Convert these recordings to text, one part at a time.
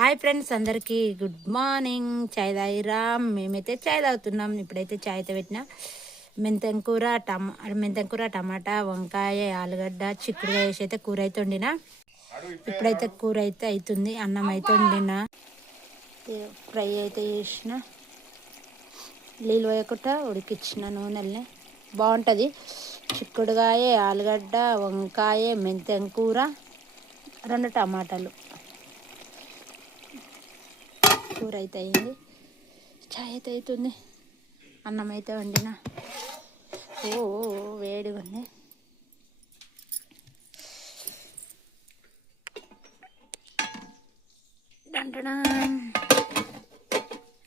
Hi friends, అందరికీ good morning. చాయ్ తాగిరా? మేమైతే చాయ్ తాగుతున్నాం. ఇప్పుడైతే చాయ్ అయితే పెట్టిన మెంతంకూర టమాటా వంకాయ ఆలుగడ్డ చిక్కుడుగా వేసి అయితే కూర అయితే వండిన. ఇప్పుడైతే కూర అయితే అవుతుంది. అన్నం అయితే వండిన, ఫ్రై అయితే చేసిన, నీళ్ళు వేయకుండా ఉడికిచ్చిన నూనెల్ని. బాగుంటుంది. చిక్కుడుగాయ ఆలుగడ్డ వంకాయ మెంతంకూర 2 టమాటాలు కూర అయితే అయింది. చాయ్ అయితే అవుతుంది. అన్నం అయితే వండిన. ఓ వేడిగా ఉంది. డంటనా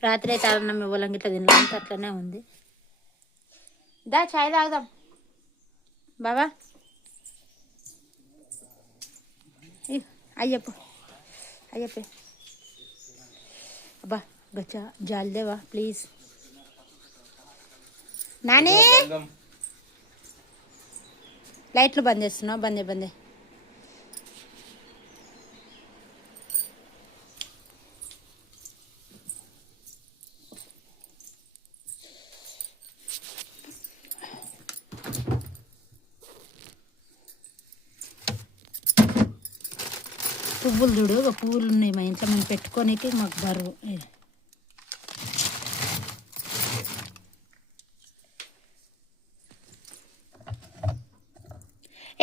రాత్రి అయితే అన్నం ఇవ్వాలని ఇట్లా తినడానికి అట్లనే ఉంది. దా చాయ్ తాగుదాం బాబా. అయ్యప్ప అబ్బా గచ్చా జాలిదేవా ప్లీజ్. నాని లైట్లు బంద్ చేస్తున్నావు? బందే. పువ్వులు చూడు, ఒక పువ్వులు ఉన్నాయి మా ఇంట్లో, మనం పెట్టుకోనికి మాకు బరువు.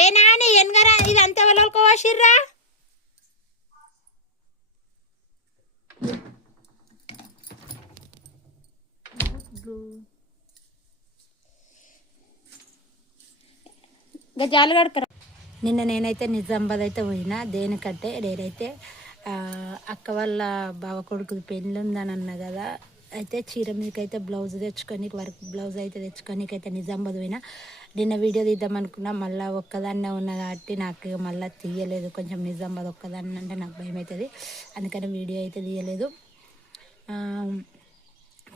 ఏ నాని ఎనగరా, ఇది అంత ఎవరికి వాసిర్రా? ఇంకా జాలు కడకరా. నిన్న నేనైతే నిజామాబాద్ అయితే పోయినా. దేనికంటే నేనైతే అక్క వాళ్ళ బావ కొడుకుది పెళ్ళి ఉందని అన్నా కదా. అయితే చీర మీదకైతే బ్లౌజ్ తెచ్చుకొని, వర్క్ బ్లౌజ్ అయితే తెచ్చుకోనికి అయితే నిజామాబాద్ పోయినా. నిన్న వీడియో తీద్దాం అనుకున్నా, మళ్ళీ ఒక్కదాన్నే ఉన్నా కాబట్టి నాకు మళ్ళీ తీయలేదు. కొంచెం నిజామాబాద్ ఒక్కదాన్ని అంటే నాకు భయం అవుతుంది, అందుకని వీడియో అయితే తీయలేదు.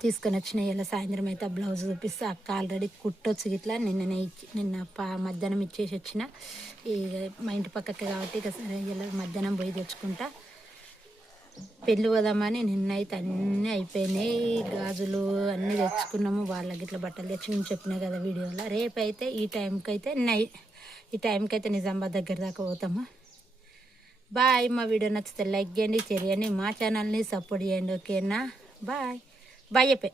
తీసుకొని వచ్చిన ఇలా సాయంత్రం అయితే ఆ బ్లౌజ్ చూపిస్తే అక్క ఆల్రెడీ కుట్టొచ్చు ఇట్లా నిన్న మధ్యాహ్నం ఇచ్చేసి వచ్చిన. ఇక మా ఇంటి పక్కకి కాబట్టి ఇక సరే ఇలా మధ్యాహ్నం పోయి తెచ్చుకుంటా. పెళ్ళి పోదామని నిన్నైతే అన్నీ అయిపోయినాయి. గాజులు అన్నీ తెచ్చుకున్నాము. వాళ్ళకి ఇట్లా బట్టలు తెచ్చి నేను చెప్పినా కదా వీడియోలో. రేపైతే ఈ టైంకి అయితే నిజామాబాద్ దగ్గర దాకా పోతాము. బాయ్. మా వీడియో నచ్చితే లైక్ చేయండి, షేర్ చేయండి, మా ఛానల్ని సపోర్ట్ చేయండి. ఓకేనా? బాయ్ చెప్పే.